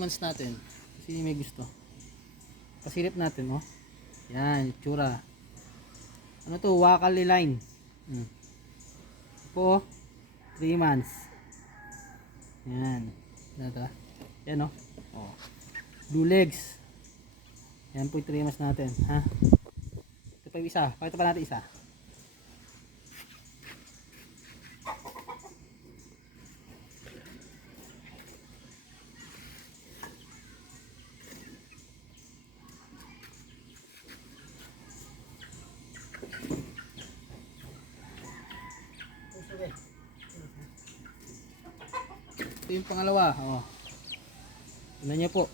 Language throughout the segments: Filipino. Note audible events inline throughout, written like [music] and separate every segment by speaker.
Speaker 1: months natin. Kasi may gusto. Pasilip natin, oh. Yan, itsura. Ano to? Wakali line. Hmm. Po, 3 months. Yan. Ano to? Yan, oh. oh. Blue legs. Yan po yung 3 months natin, ha? Ito pa yung isa. Pakita pa natin isa. Ito yung pangalawa. Oh. Tingnan niyo po.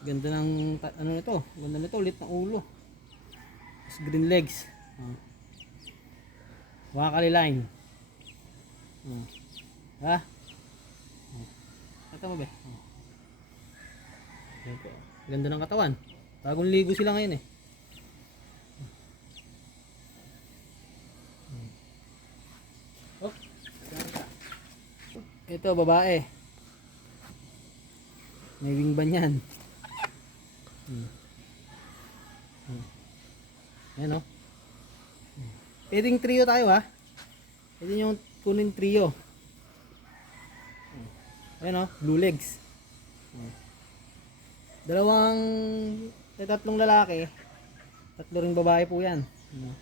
Speaker 1: Ganda ng ano nito? Ganda nito, ulit ng ulo. Tapos green legs. Oh. Wakali line. Oh. Ha? Oh. Ito mo ba? Oh. Ganda ng katawan. Bagong ligo sila ngayon eh. Oh. Ito, babae. May wing ban yan. Hmm. Hmm. Ayan o. Hmm. Pwedeng trio tayo ha. Pwede nyo kunin trio. Ayan o, blue legs. Hmm. Dalawang, tatlong lalaki. Tatlo ring babae po yan. Hmm.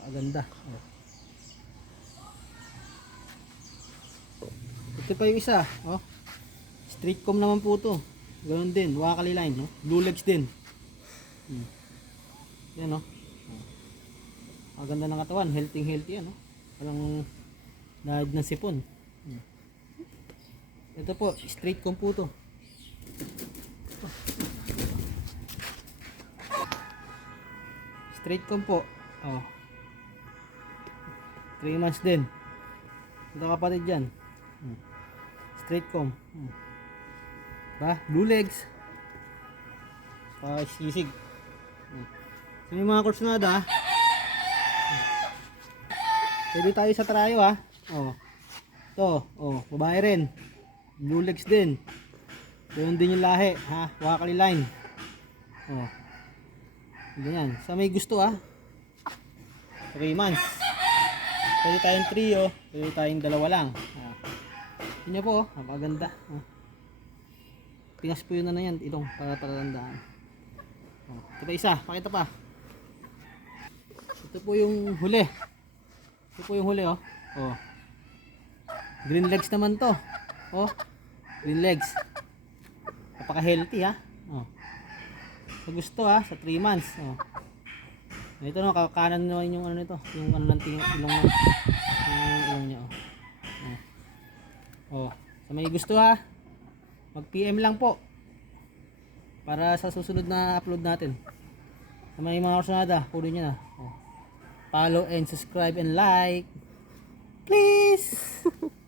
Speaker 1: Paganda. Oh. Ito pa yung isa, oh. Street com naman po to. Ganoon din, wakali line, no? Blue legs din. Hmm. Yan, no? Ang ganda ng katawan, healthy healthy yan, no? Walang dahil ng sipon. Hmm. Ito po, straight com po to. Straight com po. Oh. 3 months din. Ito kapatid dyan. Hmm. Straight com. Hmm. Ba? Blue legs. Pa sisig. Hmm. So yung mga kursunada, hmm. pwede tayo sa trayo ha. Oh. Ito, oh, babae rin. Blue legs din. Doon din yung lahi, ha? Wakali line. Oh. Ganyan. Sa may gusto ah. 3 months. Pwede tayong trio, pwede tayong dalawa lang. Ah. Yun niya po, oh. napaganda. Ah. Pingas po yun na na yan, itong para tatandaan. Oh. Ito pa isa, pakita pa. Ito po yung huli. Ito po yung huli oh. Oh. Green legs naman to. Oh. Green legs. Napaka healthy ha. Oh. Sa gusto ha, sa 3 months. Oh. Ito no, kakanan naman yung ano nito, yung ano ng ilong mo. Yung ilong niya oh. Oh. Oh, sa may gusto ha, mag-PM lang po. Para sa susunod na upload natin. Sa may mga kursunada, kunin niyo na. Oh. Follow and subscribe and like. Please! [laughs]